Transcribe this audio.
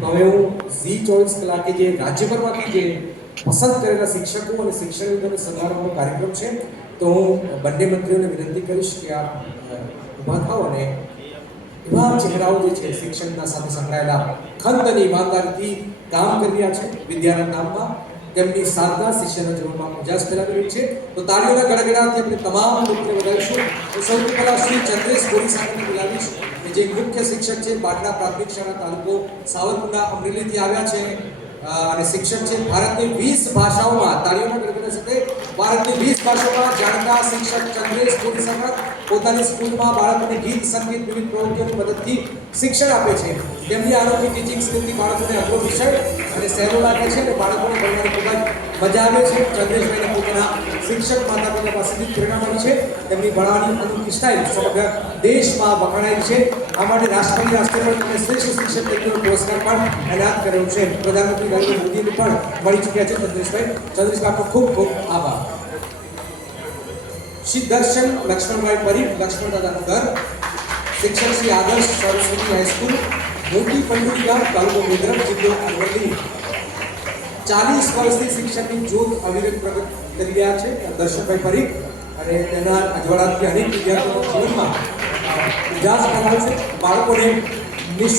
તો હવે હું ઝી 24 કલાકે જે રાજ્યભરમાંથી જે પસંદ કરેલા શિક્ષકો અને શિક્ષકોને સન્માનવાનો કાર્યક્રમ છે, તો હું બંને મંત્રીઓને વિનંતી કરીશ કે આપ ઊભા થાઓ અને એવા ચહેરાઓ જે છે શિક્ષણના સાથે સંકળાયેલા ખંત અને ઈમાનદારીથી કામ કરી રહ્યા છે વિદ્યાના નામમાં, તેમની સાધના શિષ્યના જીવનમાં ઉજાસ ફેલાવી રહી છે. તો તાળીઓના ગડગડાટથી આપણે તમામ લોકોને વધાવીશું. તો સૌથી પહેલા શ્રી ચંદ્રેશ ગોરી સાહેબને બોલાવીશ કે જે મુખ્ય શિક્ષક છે બાટલા પ્રાથમિક શાળા તાલુકો સાવરકુંડલા અમરેલીથી આવ્યા છે અને શિક્ષક છે. ભારતની 20 ભાષાઓમાં તાળીઓના ગડગડા સાથે ભારતની 20 ભાષાઓમાં જાણતા શિક્ષક ચંદ્રેશ ગોરી સાહેબ પોતાની સ્કૂલમાં બાળકોને ગીત સંગીત વિવિધ પ્રવૃત્તિઓની મદદથી શિક્ષણ આપે છે. તેમની આરોગ્ય ટીચિંગ સ્કિલથી બાળકોને અઘરો વિષય અને સહેલો લાગે છે અને બાળકોને ભણવાની ખૂબ જ મજા આવે છે. ચંદ્રેશભાઈને પોતાના શિક્ષક માતા પિતા પાસેથી પ્રેરણા મળી છે. તેમની ભણાવવાની અનોખી સ્ટાઇલ સમગ્ર દેશમાં વખણાય છે. આ માટે રાષ્ટ્રપતિ અને શ્રેષ્ઠ શિક્ષક તરીકેનો પુરસ્કાર પણ એનાયત કર્યો છે. પ્રધાનમંત્રી નરેન્દ્ર મોદીને પણ મળી ચૂક્યા છે ચંદ્રેશભાઈ. ચંદ્રેશભાઈ આપનો ખૂબ ખૂબ આભાર. શ્રી દર્શન લક્ષ્મણભાઈ પરીખ, લક્ષ્મણ દાદાનું ઘર, શિક્ષક શ્રી આદર્શ સરસ્વતી હાઈસ્કૂલ, મોટી પંડુરી ગામ, તાલુકો મેદરમ, જિલ્લો અરવલ્લી. 40 વર્ષથી શિક્ષણની જ્યોત અવિરત પ્રગટ કરી રહ્યા છે દર્શનભાઈ પરીખ અને તેના અજવાળાથી અનેક વિદ્યાર્થીઓના જીવનમાં ઉજાસ ફેલાવે છે. બાળકોને નિઃશુલ્ક